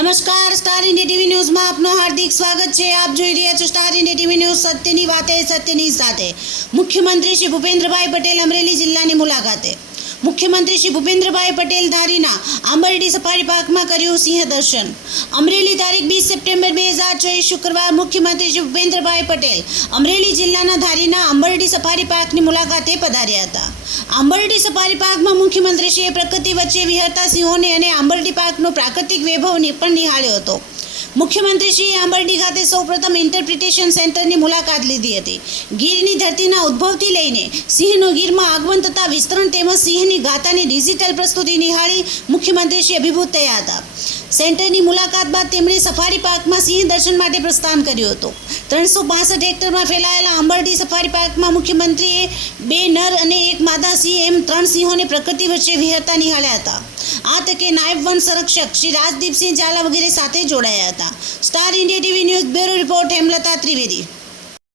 નમસ્કાર, star India TV ન્યૂઝમાં આપનું હાર્દિક સ્વાગત છે। આપ જોઈ રહ્યા છો સ્ટાર ઇન્ડિયા ટીવી ન્યૂઝ। સત્યની વાતે સત્યની સાથે। મુખ્યમંત્રી શ્રી ભૂપેન્દ્રભાઈ પટેલ અમરેલી જિલ્લાની મુલાકાતે। મુખ્યમંત્રી શ્રી ભૂપેન્દ્રભાઈ પટેલ ધારીના આંબરડી સફારી પાર્કમાં કર્યું સિંહ દર્શન। અમરેલી તારીખ 20 સપ્ટેમ્બર 2024 શુક્રવાર મુખ્યમંત્રી શ્રી ભૂપેન્દ્રભાઈ પટેલ અમરેલી જિલ્લાના ધારીના આંબરડી સફારી પાર્કની મુલાકાતે પધાર્યા હતા। આંબરડી સફારી પાર્કમાં મુખ્યમંત્રીશ્રીએ પ્રકૃતિ વચ્ચે વિહરતા સિંહોને અને આંબરડી પાર્કનો પ્રાકૃતિક વૈભવને પણ નિહાળ્યો હતો। મુખ્યમંત્રીશ્રીએ આંબરડી ખાતે સૌપ્રથમ ઇન્ટરપ્રિટેશન સેન્ટરની મુલાકાત લીધી હતી। ગીરની ધરતીના ઉદ્ભવથી લઈને સિંહનો ગીરમાં આગમન તથા વિસ્તરણ તેમજ સિંહની ગાથાની ડિજિટલ પ્રસ્તુતિ નિહાળી મુખ્યમંત્રીશ્રી અભિભૂત થયા હતા। સેન્ટરની મુલાકાત બાદ તેમણે સફારી પાર્કમાં સિંહ દર્શન માટે પ્રસ્થાન કર્યું હતું। 365 હેક્ટરમાં ફેલાયેલા આંબરડી સફારી પાર્કમાં મુખ્યમંત્રીએ 2 નર અને 1 માદા સિંહ એમ 3 સિંહોને પ્રકૃતિ વચ્ચે વિહરતા નિહાળ્યા હતા। આ તકે નાયબ વન સંરક્ષક શ્રી રાજદીપસિંહ ઝાલા વગેરે સાથે જોડાયા હતા। Star India TV news bureau report Hemlata Trivedi.